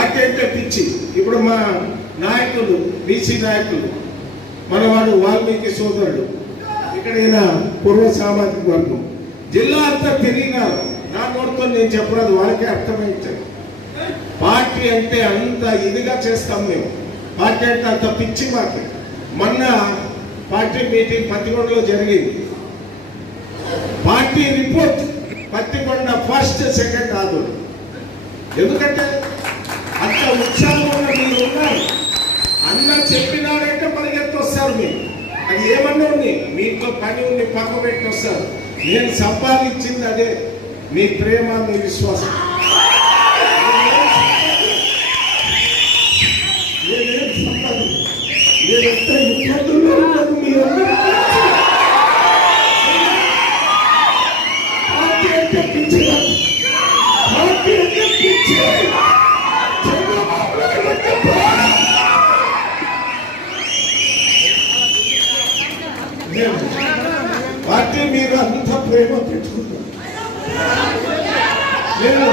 Party అంటే పిచ్చి. ఇప్పుడు మా నాయకులు బీసీ నాయకులు మనవాడు వాల్మీకి సోదరుడు ఇక్కడ ఈయన పూర్వ సామాజిక వర్గం. జిల్లా అంతా తిరిగినారు నా నోటితో నేను చెప్పరాదు వాళ్ళకే అర్థమైంది పార్టీ అంటే అంత ఇదిగా చేస్తాం మేము. పార్టీ అంటే అంత పిచ్చి పార్టీ మొన్న పార్టీ మీటింగ్ పత్తికొండలో జరిగింది. Party report Pattikonda first second కాదు ఎందుకంటే అంత ఉత్సాహంగా మీరు ఉన్నారు. అన్న చెప్పినాడంటే పరిగెత్తి వస్తారు మీరు. అది ఏమన్నా ఉంది మీతో పని ఉండి పక్క పెట్టి వస్తారు. నేను సంపాదించింది అదే. మీ ప్రేమ మీ విశ్వాసం. నేనేం సంపాదించను. నేను ఎంత ఇబ్బందుల్లో ఉన్నాను మీ అందరికీ తెలుసు. పార్టీ అంటే పిచ్చి నాకు. పార్టీ అంటే పిచ్చి. చంద్రబాబు నాయుడు అంటే ప్రాణం. నేను పార్టీ మీద అంత ప్రేమ పెట్టుకున్నాను నేను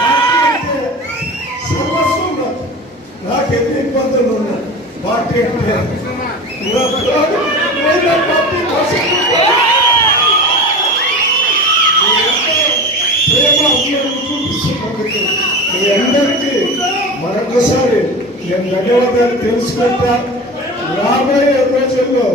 పార్టీ సర్వస్వం నాకు. ఎన్ని ఇబ్బందులు ఉన్నాయి పార్టీ అంటే ప్రేమ అందరికీ చూపిస్తున్నందుకు మీ అందరికీ మరొకసారి నేను ధన్యవాదాలు తెలుసుకుంటా. రాబోయే రోజుల్లో